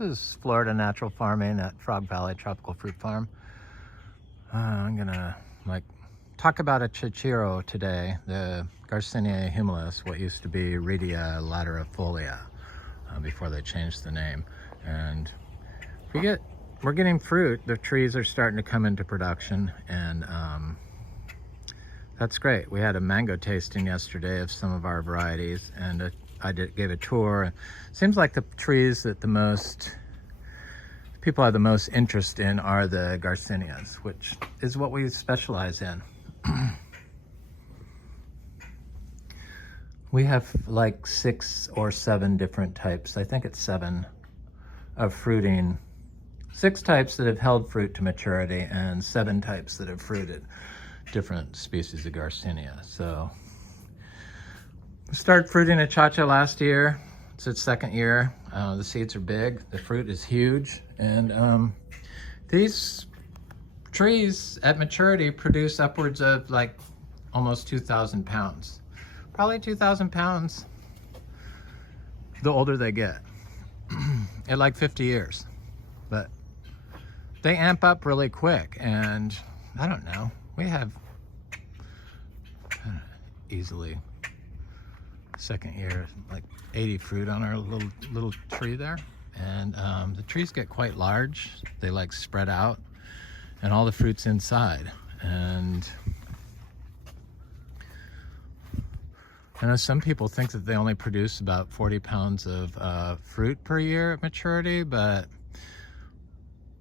This is Florida Natural Farming at Frog Valley Tropical Fruit Farm. I'm gonna talk about Achachairu today, the Garcinia humilis, what used to be Rheedia laterifolia before they changed the name. And we're getting fruit. The trees are starting to come into production, and that's great. We had a mango tasting yesterday of some of our varieties, and gave a tour. Seems like the trees that people have the most interest in are the Garcinias, which is what we specialize in. We have like 6 or 7 different types. I think it's 7 of fruiting. 6 types that have held fruit to maturity and 7 types that have fruited different species of Garcinia. So we started fruiting Achachairu last year. It's its 2nd year. The seeds are big, the fruit is huge, and these trees at maturity produce upwards of like almost 2,000 pounds. Probably 2,000 pounds the older they get, at like 50 years. But they amp up really quick, and I don't know, we have easily 2nd year like 80 fruit on our little tree there. And the trees get quite large, they like spread out, and all the fruit's inside. And I know some people think that they only produce about 40 pounds of fruit per year at maturity, but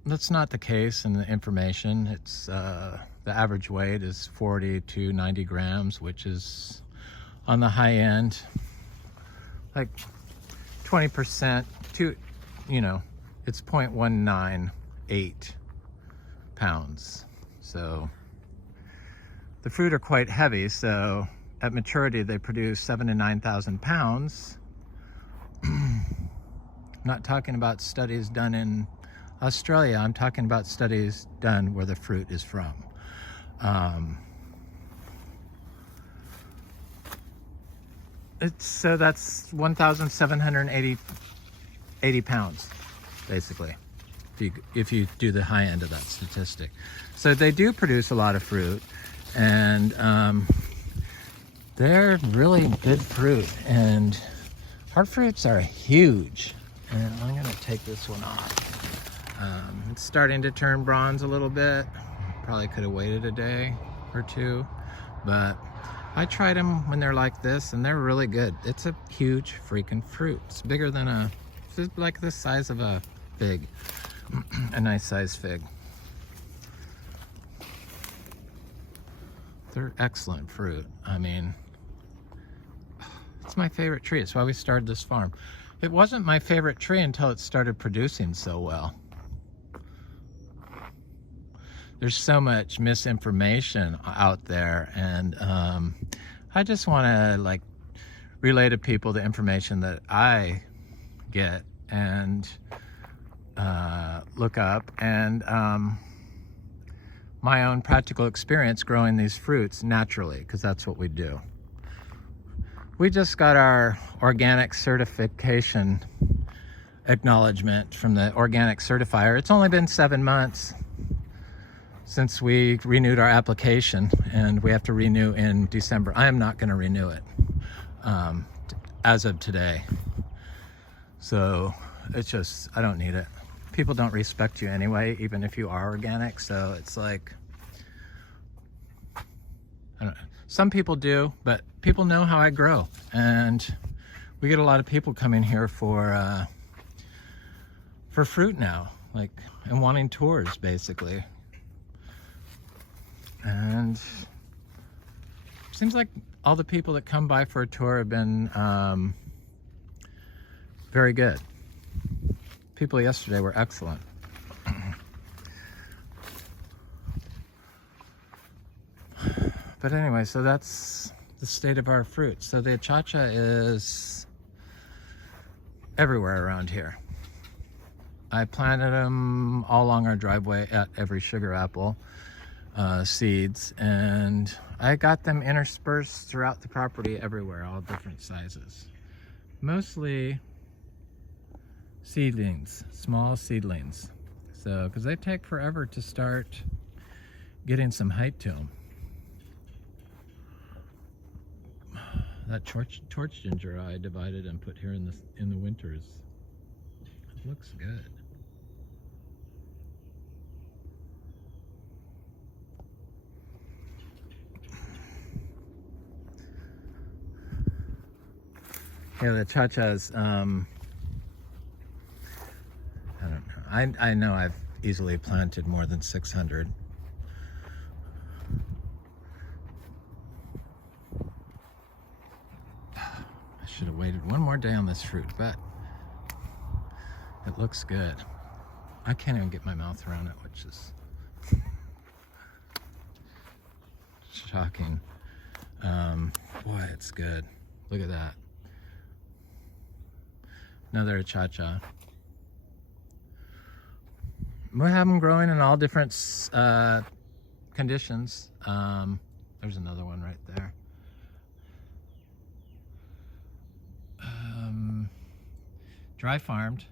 that's not the case in the information. It's the average weight is 40 to 90 grams, which is on the high end, like 20% to, it's 0.198 pounds. So the fruit are quite heavy. So at maturity, they produce 7,000 to 9,000 pounds. I'm not talking about studies done in Australia. I'm talking about studies done where the fruit is from. So that's 1,780 pounds, basically, if you do the high end of that statistic. So they do produce a lot of fruit, and they're really good fruit. And our fruits are huge. And I'm gonna take this one off. It's starting to turn bronze a little bit. Probably could have waited a day or 2, but I tried them when they're like this, and they're really good. It's a huge freaking fruit. It's bigger than it's like the size of a fig, a nice size fig. They're excellent fruit. I mean, it's my favorite tree. It's why we started this farm. It wasn't my favorite tree until it started producing so well. There's so much misinformation out there, and I just want to relay to people the information that I get and look up, and my own practical experience growing these fruits naturally, because that's what we do. We just got our organic certification acknowledgement from the organic certifier. It's only been 7 months since we renewed our application, and we have to renew in December. I am not going to renew it as of today. So it's just, I don't need it. People don't respect you anyway, even if you are organic. So it's like, I don't know. Some people do, but people know how I grow, and we get a lot of people coming here for fruit now, and wanting tours, basically. And seems like all the people that come by for a tour have been very good. People yesterday were excellent. But anyway, so that's the state of our fruit. So the Achachairu is everywhere around here. I planted them all along our driveway at every sugar apple. Seeds, and I got them interspersed throughout the property everywhere, all different sizes. Mostly seedlings, small seedlings. So, because they take forever to start getting some height to them. That torch ginger I divided and put here in the winters. It looks good. Yeah, the chachas, I don't know. I know I've easily planted more than 600. I should have waited one more day on this fruit, but it looks good. I can't even get my mouth around it, which is shocking. Boy, it's good. Look at that. Another achacha. We have them growing in all different conditions. There's another one right there. Dry farmed.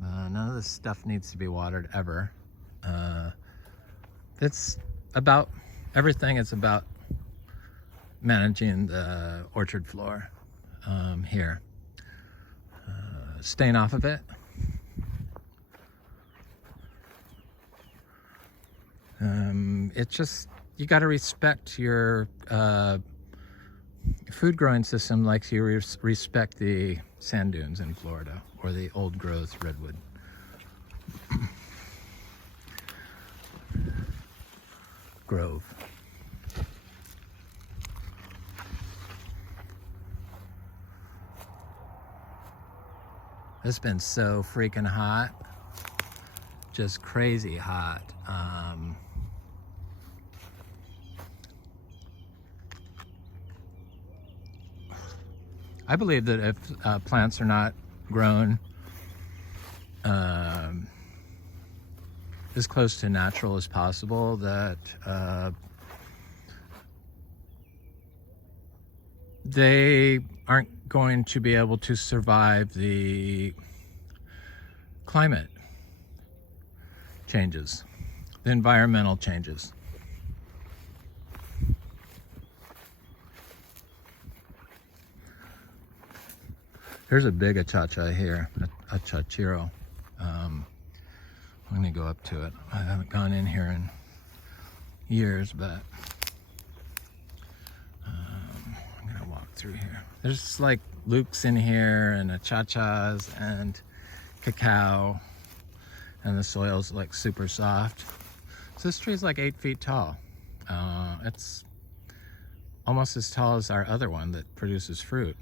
None of this stuff needs to be watered ever. It's about everything. It's about managing the orchard floor here. Staying off of it. It's just, you got to respect your food growing system like you respect the sand dunes in Florida or the old growth redwood. Grove. It's been so freaking hot. Just crazy hot. I believe that if plants are not grown as close to natural as possible, that they aren't going to be able to survive the climate changes, the environmental changes. There's a big achacha here, Achachairu. I'm gonna go up to it. I haven't gone in here in years, but I'm gonna walk through here. There's like lukes in here and achachas and cacao, and the soil's like super soft. So this tree is like 8 feet tall. It's almost as tall as our other one that produces fruit.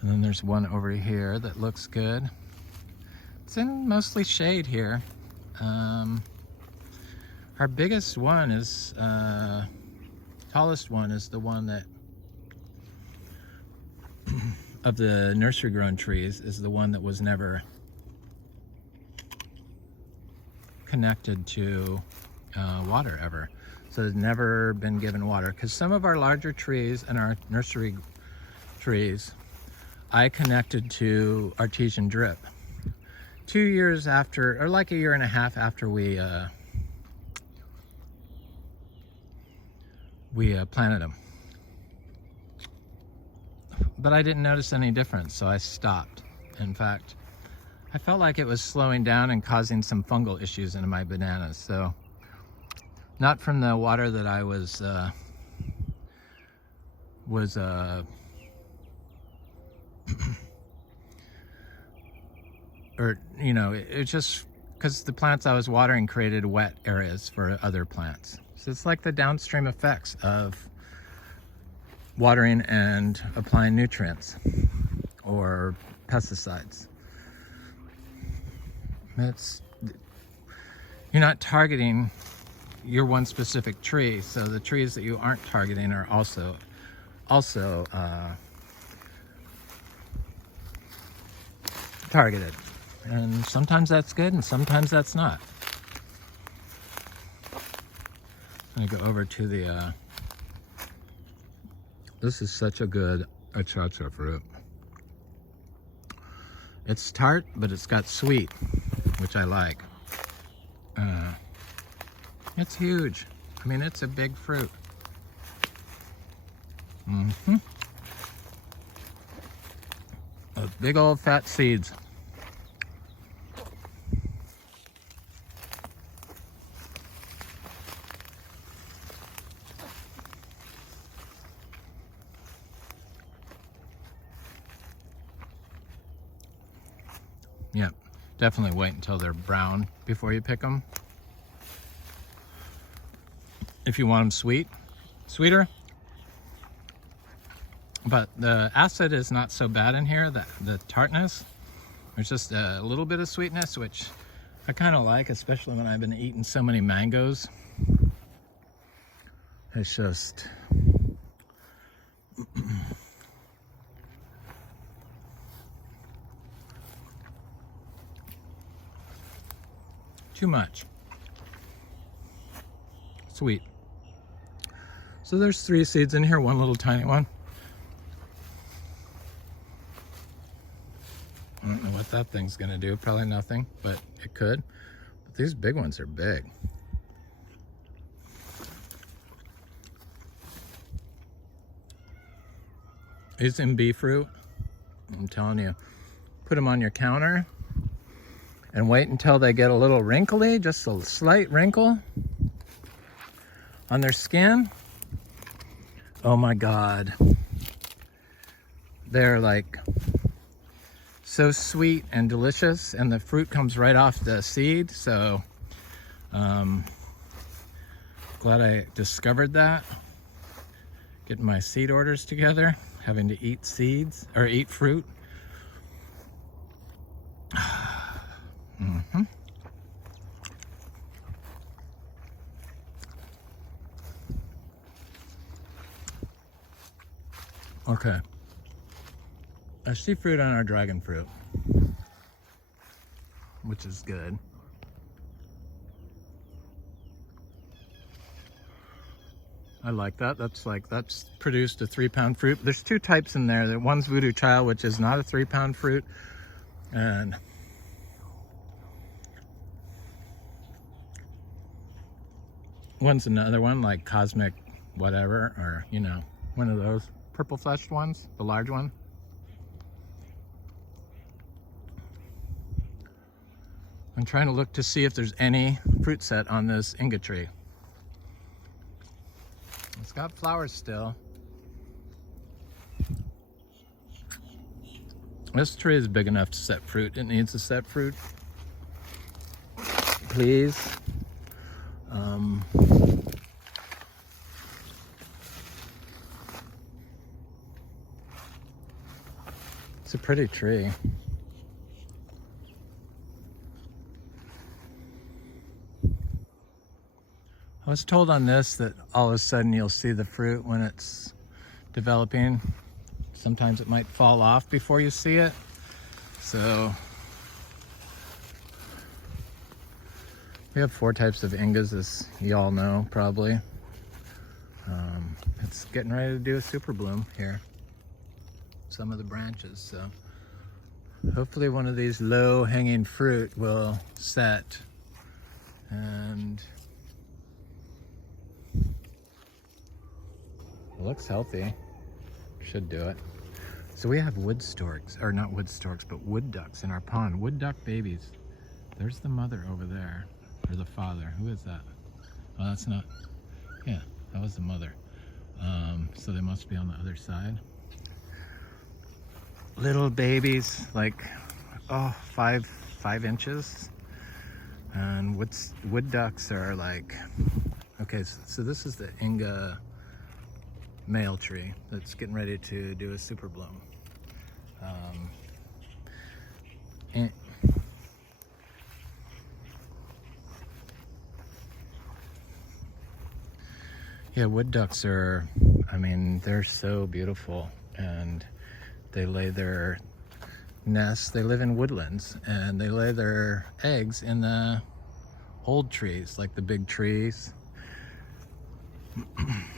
And then there's one over here that looks good. It's in mostly shade here. Our biggest one is, tallest one is the one that, of the nursery grown trees, is the one that was never connected to water ever. So it's never been given water. Because some of our larger trees and our nursery trees, I connected to artesian drip 2 years after, or like a year and a half after we planted them. But I didn't notice any difference, so I stopped. In fact, I felt like it was slowing down and causing some fungal issues in my bananas. So, not from the water that I was or, you know, it's just because the plants I was watering created wet areas for other plants. So it's like the downstream effects of watering and applying nutrients or pesticides. You're not targeting your one specific tree, so the trees that you aren't targeting are also targeted. And sometimes that's good and sometimes that's not. I'm gonna go over to the This is such a good achacha fruit. It's tart, but it's got sweet, which I like. It's huge. I mean, it's a big fruit. Those big old fat seeds. Yeah, definitely wait until they're brown before you pick them. If you want them sweeter. But the acid is not so bad in here, the tartness. There's just a little bit of sweetness, which I kind of like, especially when I've been eating so many mangoes. It's just... too much. Sweet. So there's 3 seeds in here, one little tiny one. I don't know what that thing's gonna do, probably nothing, but it could. But these big ones are big. These Imbe fruit, I'm telling you, put them on your counter and wait until they get a little wrinkly, just a slight wrinkle on their skin. Oh my God. They're like so sweet and delicious, and the fruit comes right off the seed. So glad I discovered that. Getting my seed orders together, having to eat seeds or eat fruit. Okay, I see fruit on our dragon fruit, which is good. I like that. That's produced a 3-pound fruit. There's 2 types in there. One's Voodoo Child, which is not a 3-pound fruit, and one's another one, like Cosmic whatever, or you know, one of those purple fleshed ones, the large one. I'm trying to look to see if there's any fruit set on this Inga tree. It's got flowers still. This tree is big enough to set fruit. It needs to set fruit. Please. It's a pretty tree. I was told on this that all of a sudden you'll see the fruit when it's developing. Sometimes it might fall off before you see it. So we have 4 types of Ingas, as you all know probably. It's getting ready to do a super bloom here. Some of the branches, so hopefully one of these low hanging fruit will set and it looks healthy. Should do it. So we have wood storks, or not wood storks, but wood ducks in our pond. Wood duck babies. There's the mother over there, or the father. Who is that? Oh, that's not. Yeah, that was the mother. So they must be on the other side. Little babies, like, oh, 5 inches. And wood ducks are like, okay, so this is the Inga male tree that's getting ready to do a super bloom. Yeah, wood ducks are, I mean, they're so beautiful, and they lay their nests, they live in woodlands, and they lay their eggs in the old trees, like the big trees.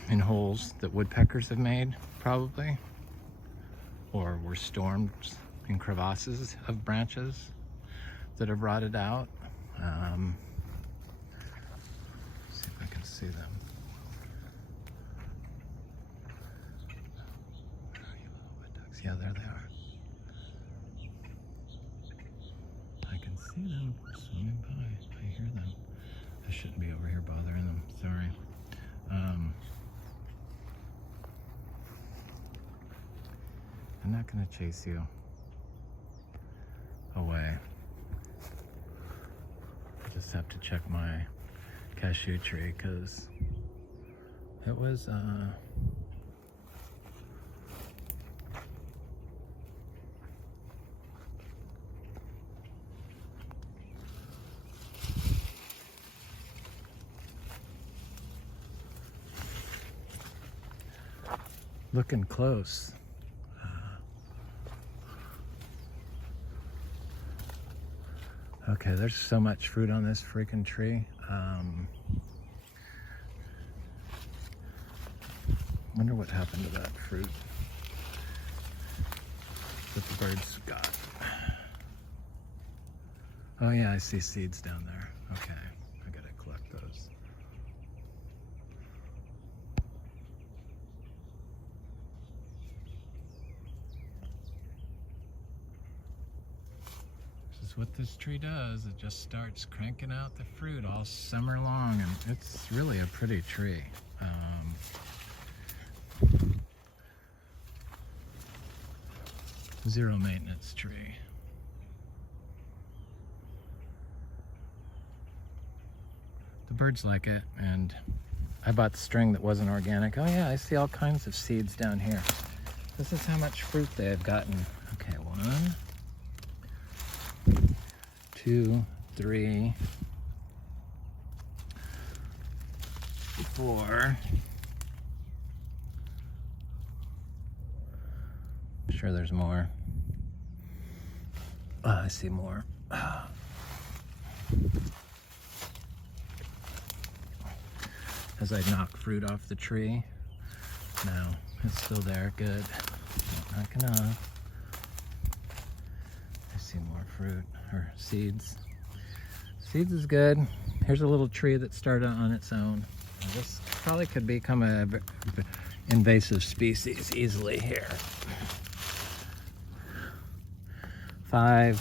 in holes that woodpeckers have made, probably, or were storms in crevasses of branches that have rotted out. See if I can see them. Where are you, little wood ducks? Yeah, there they are. I can see them swimming by. I hear them. I shouldn't be over here bothering them. Sorry. I'm not going to chase you away. I just have to check my cashew tree because it was looking close. Okay, there's so much fruit on this freaking tree. Wonder what happened to that fruit that the birds got. Oh yeah, I see seeds down there. Okay, I gotta collect those. This is what this tree does. It just starts cranking out the fruit all summer long, and it's really a pretty tree. Zero maintenance tree. The birds like it, and I bought the string that wasn't organic. Oh yeah, I see all kinds of seeds down here. This is how much fruit they have gotten. Okay, 1, 2, 3, 4. I'm sure there's more. Oh, I see more. As I knock fruit off the tree. No, it's still there. Good. Not knocking off. I see more fruit or seeds. Seeds is good. Here's a little tree that started on its own. This probably could become a invasive species easily here. 5,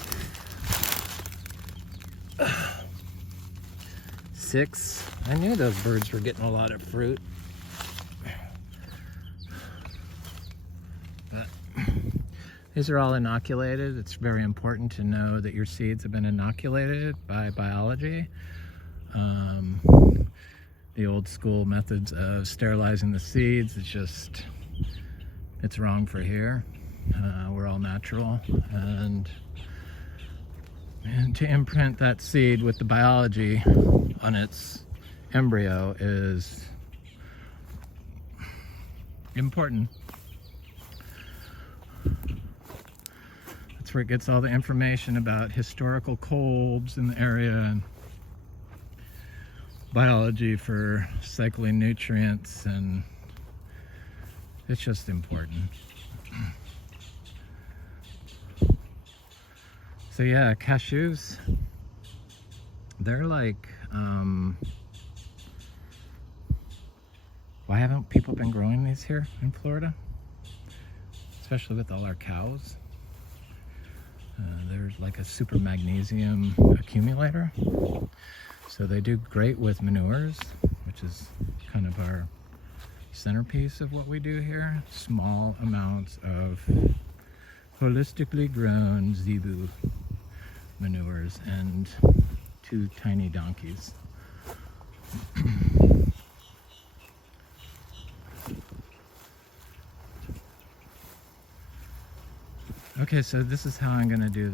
6. I knew those birds were getting a lot of fruit. But these are all inoculated. It's very important to know that your seeds have been inoculated by biology. The old school methods of sterilizing the seeds, it's wrong for here. We're all natural, and to imprint that seed with the biology on its embryo is important. That's where it gets all the information about historical colds in the area and biology for cycling nutrients, and it's just important. So yeah, cashews, they're like, why haven't people been growing these here in Florida? Especially with all our cows. There's like a super magnesium accumulator. So they do great with manures, which is kind of our centerpiece of what we do here. Small amounts of holistically grown zebu manures and 2 tiny donkeys. Okay, so this is how I'm gonna do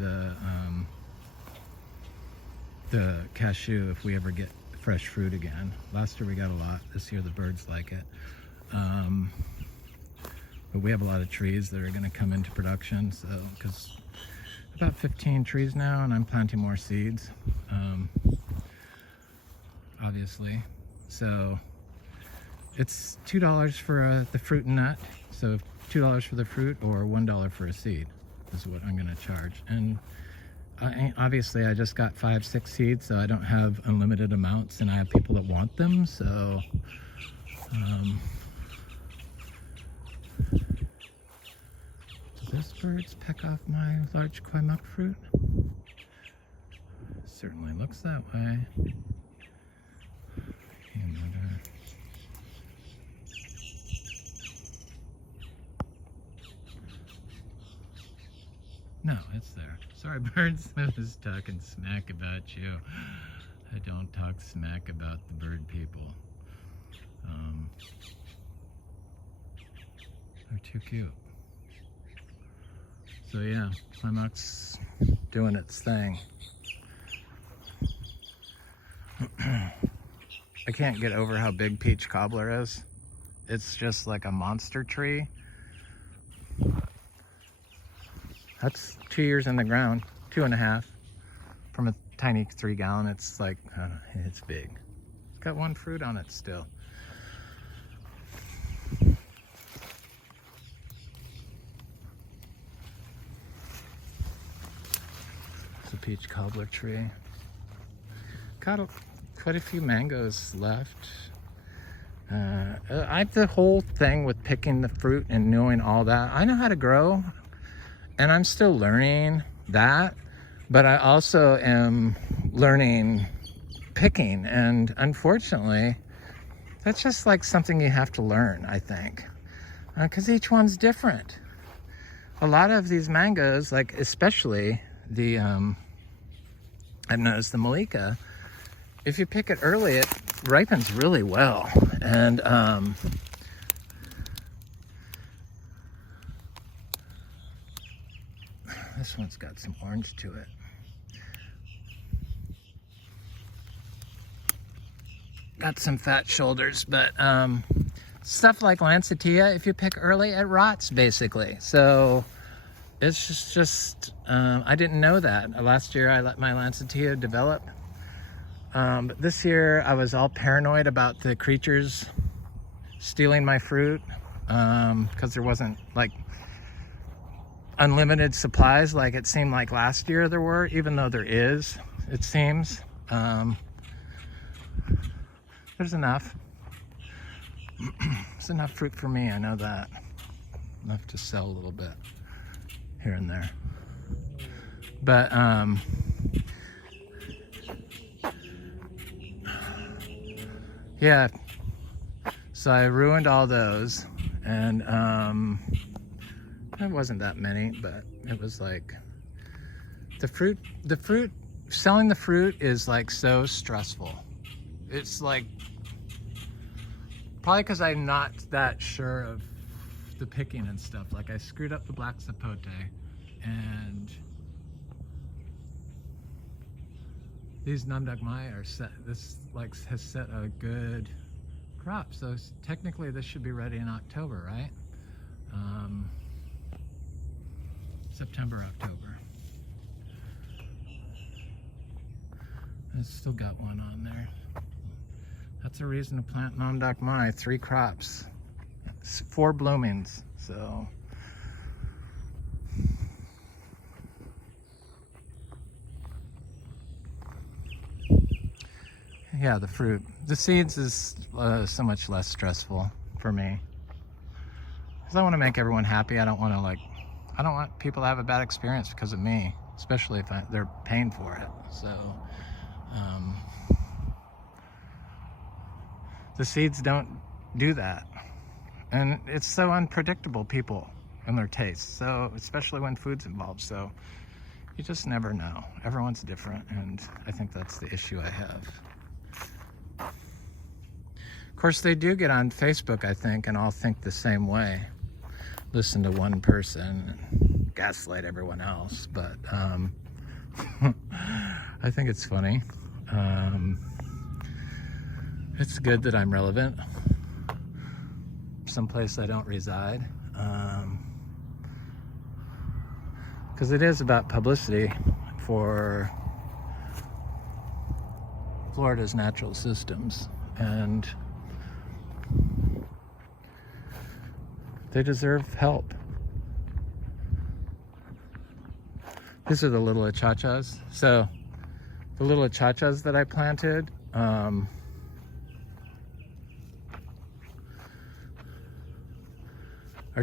the cashew if we ever get fresh fruit again. Last year we got a lot. This year the birds like it. But we have a lot of trees that are going to come into production, so because about 15 trees now, and I'm planting more seeds, obviously. So it's $2 for the fruit and nut. So $2 for the fruit or $1 for a seed is what I'm gonna charge. And obviously I just got 5-6 seeds, so I don't have unlimited amounts, and I have people that want them, so do those birds peck off my large koi muck fruit? Certainly looks that way. No, it's there. Sorry, birds. I was talking smack about you. I don't talk smack about the bird people. They're too cute. So yeah, koi muck's doing its thing. I can't get over how big peach cobbler is. It's just like a monster tree. That's 2 years in the ground, 2.5. From a tiny 3-gallon, it's like, it's big. It's got one fruit on it still. It's a peach cobbler tree. Got quite a few mangoes left. I have the whole thing with picking the fruit and knowing all that. I know how to grow, and I'm still learning that, but I also am learning picking, and unfortunately, that's just like something you have to learn, I think, because each one's different. A lot of these mangoes, like especially the, I've noticed the Malika, if you pick it early, it ripens really well. And this one's got some orange to it. Got some fat shoulders, but stuff like Lancettia, if you pick early, it rots basically. So it's just I didn't know that. Last year I let my Lancettia develop. But this year I was all paranoid about the creatures stealing my fruit because there wasn't like unlimited supplies like it seemed like last year there were, even though there is, it seems. There's enough. There's enough fruit for me, I know that. Enough to sell a little bit here and there. But yeah, so I ruined all those, and it wasn't that many, but it was like the fruit, selling the fruit is like so stressful. It's like, probably because I'm not that sure of the picking and stuff. Like I screwed up the black sapote, and these namdakmai are set, this like has set a good crop. So technically this should be ready in October, right? September, October. It's still got one on there. That's a reason to plant namdakmai, 3 crops, 4 bloomings, so. Yeah, the fruit. The seeds is so much less stressful for me. Because I want to make everyone happy. I don't want people to have a bad experience because of me, especially if they're paying for it. So, the seeds don't do that. And it's so unpredictable, people and their tastes. So, especially when food's involved. So, you just never know. Everyone's different, and I think that's the issue I have. Of course, they do get on Facebook, I think, and all think the same way. Listen to one person and gaslight everyone else, but I think it's funny. It's good that I'm relevant someplace I don't reside, because it is about publicity for Florida's natural systems, and They deserve help. These are the little achachas. So the little achachas that I planted, are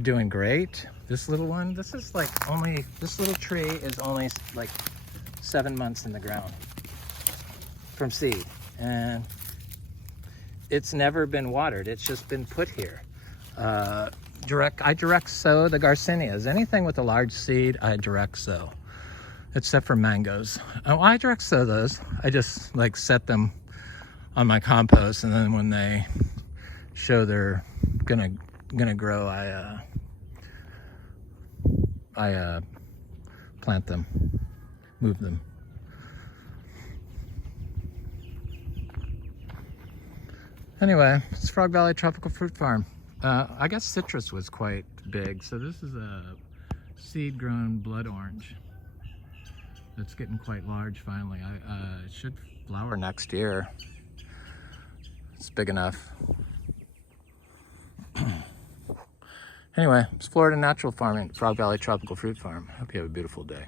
doing great. This little one, this is like only, this little tree is only like 7 months in the ground from seed. And it's never been watered. It's just been put here. I direct sow the garcinias. Anything with a large seed, I direct sow. Except for mangoes. Oh, I direct sow those. I just like set them on my compost, and then when they show they're gonna grow, I plant them, move them. Anyway, it's Frog Valley Tropical Fruit Farm. I guess citrus was quite big, so this is a seed-grown blood orange. It's getting quite large finally. It should flower next year. It's big enough. Anyway, it's Florida Natural Farming, Frog Valley Tropical Fruit Farm. Hope you have a beautiful day.